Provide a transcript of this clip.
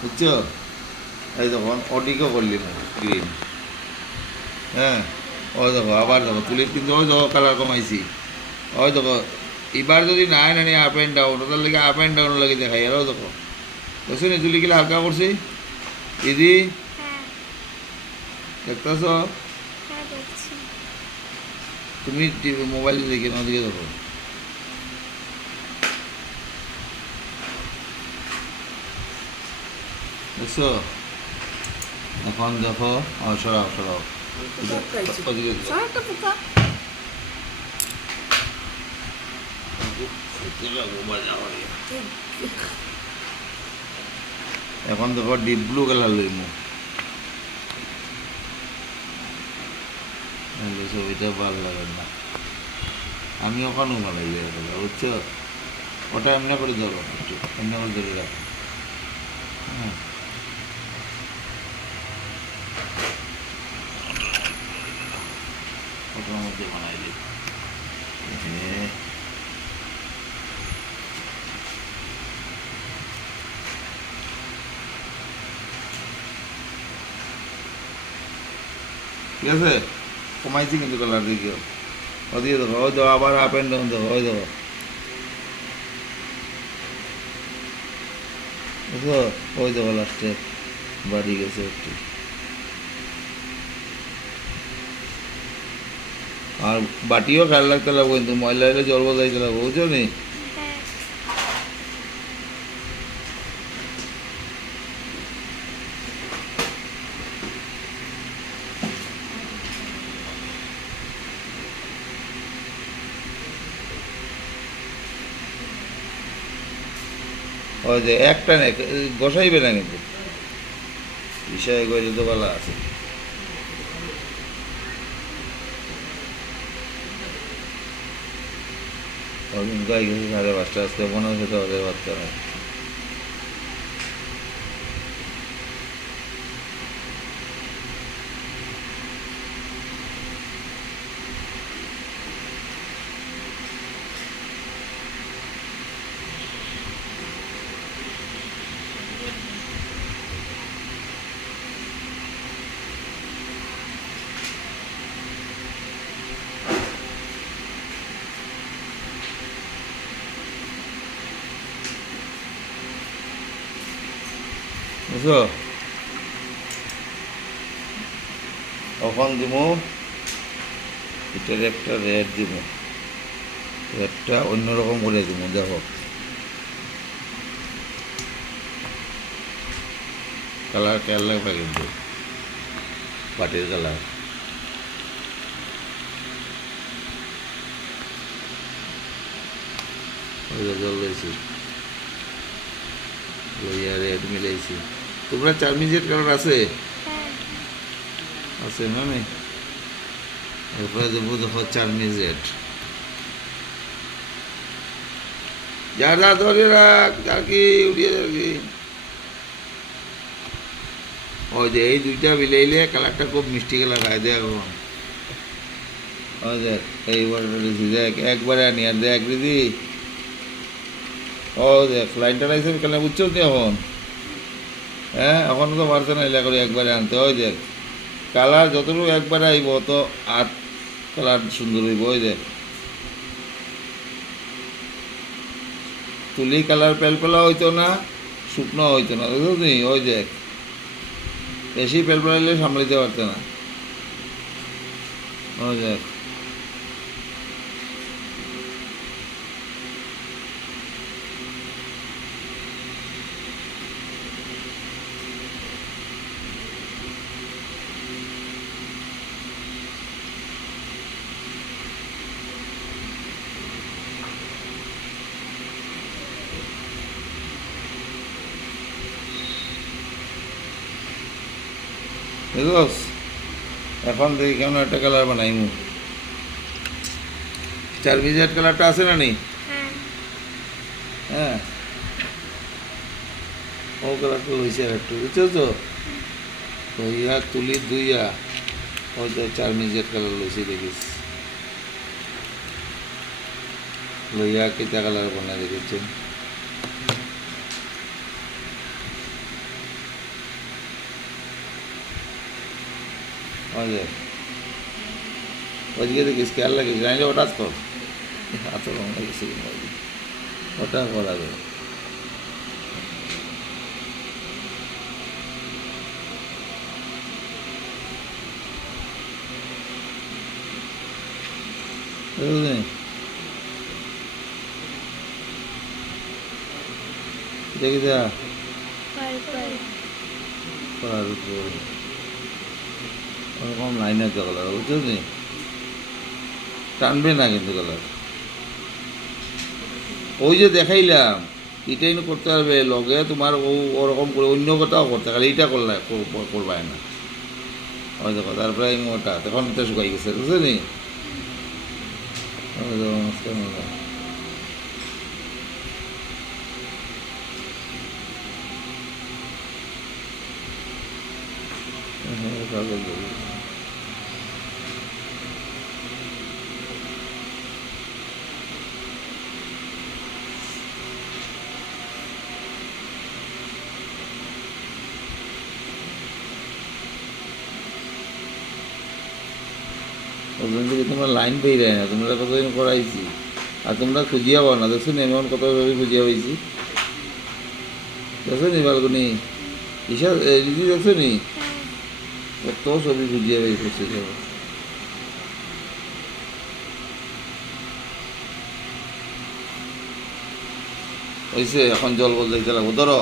বুঝছো? এই দেখো অডিকও করলি না গ্রিন। হ্যাঁ, ওই দেখো আবার দেখো তুলির কিন্তু ওই দেখো কালার কমাইছি। ওই দেখো এবার যদি নাই নানি আপ অ্যান্ড ডাউন ওটার লাগে আপ অ্যান্ড ডাউন লাগে দেখাই আরও দেখো দেখছো নি তুলি গেলে হালকা করছি দিদি হ্যাঁ। দেখতেছ? হ্যাঁ, দেখছি। তুমি মোবাইল দেখে না দিকে দেখো দেখছো? এখন দেখো সরাও সরাও ওদিকে দেখো। সব একটা পোকা। এখন দেখো ডিপ ব্লু কালার লইমু। ছবিটা ভালো লাগে না, আমি ওখানে বানাই যাই বুঝছো? ওটা এমনি করে ধরো, একটু এমনি করে ধরে রাখো। হ্যাঁ, ওটার মধ্যে বানাই দিই। ঠিক আছে, কমাইছি কিন্তু কালার দিকে ওদিকে দেখো, ওই দেখো আবার আপ অ্যান্ড ডাউন দেখো, ওই দেখো বুঝছো? ওই দেখো লাস্টে বাড়ি গেছে একটু। আর বাটিও খেয়াল রাখতে লাগবো কিন্তু ময়লা হলে জল বজাইতে লাগবো বুঝছো নি? হ্যাঁ। ওই যে একটা নেই বসাইবে না কিন্তু বিষয় করে তো বলা আছে। ওদিন গাই গেছে 5:30 আজকে মনে হচ্ছে তো ওদের বাচ্চা নাই। বুঝছো? তখন দিব এটার একটা রেড দিব, রেডটা অন্যরকম করে দিব দেখো, কালার খেয়াল লাগবে কিন্তু পাটির কালার। ওই যে জল লইছি লইয়া রেড মিলাইছি। তোমরা চারমিজের কালার আছে? হ্যাঁ। আছে মানে এরপরে দেবো দেখো চারমিজ রেড। যা যা ধরে রাখ আর কি উড়িয়ে যাবি। ওই যে এই দুইটা মিলাইলে কালারটা খুব মিষ্টি কালার হয় দেখ এখন। ওই দেখ এইবার দেখ একবারে আনি আর দেখ দিদি, ও দেখ লাইনটা লাইছে কেন বুঝছো তুই এখন? হ্যাঁ, এখন তো পারছে না এলা করে একবারে আনতে। ওই দেখ কালার যতটুকু একবারে আইব তো আর কালার সুন্দর হইব। ওই দেখ তুলি কালার পেলপেলা হইতো না, শুকনো হইতো না বুঝছো তুমি? ওই দেখ বেশি পেলপেলা হইলে সামলাইতে পারতো না। ওই দেখ বুঝছস? এখন দেখি কেমন একটা কালার বানাইমু। চারমিজের কালারটা আছে না নি? হ্যাঁ। হ্যাঁ, ও কালারটা লইছে আর একটু বুঝছো তো? ধুইয়া তুলি ধুইয়া ওই তো চারমিজের কালার লইছি দেখিস, লইয়া কিতা কালার বানাই দেখেছেন? ওই যে ওইদিকে দেখিস খেয়াল লাগিস জানিলে হঠাৎ কর হাতে রং লাগিয়েছে ওটা করা যায় বুঝলি দেখি যা পার্পল করার উপর ওরকম লাইন আছে কালার বুঝছিস নি টানবে না কিন্তু কালার ওই যে দেখাইলাম এটাই না করতে পারবে লগে তোমার ও ওরকম করে অন্য কথাও করতে খালি এইটা করলে করবাই না ওই দেখো তারপরে এই মোটা তখন তো শুকাই গেছে বুঝলি নি ওই দেখো নমস্কার মোটা কাগজ দেবো ওখান থেকে তোমরা লাইন পেয়ে যায় না তোমরা কতদিন করাইছি আর তোমরা খুঁজিয়া পাও না দেখছো নি এমন কত ভাবে খুঁজিয়া পাইছি দেখছো নি বালকনি ঈশা দিদি দেখছো নি হ্যাঁ কত ছবি খুঁজিয়া পাই করছে সব হয়েছে এখন জল বল দেখতে লাগবো ধরো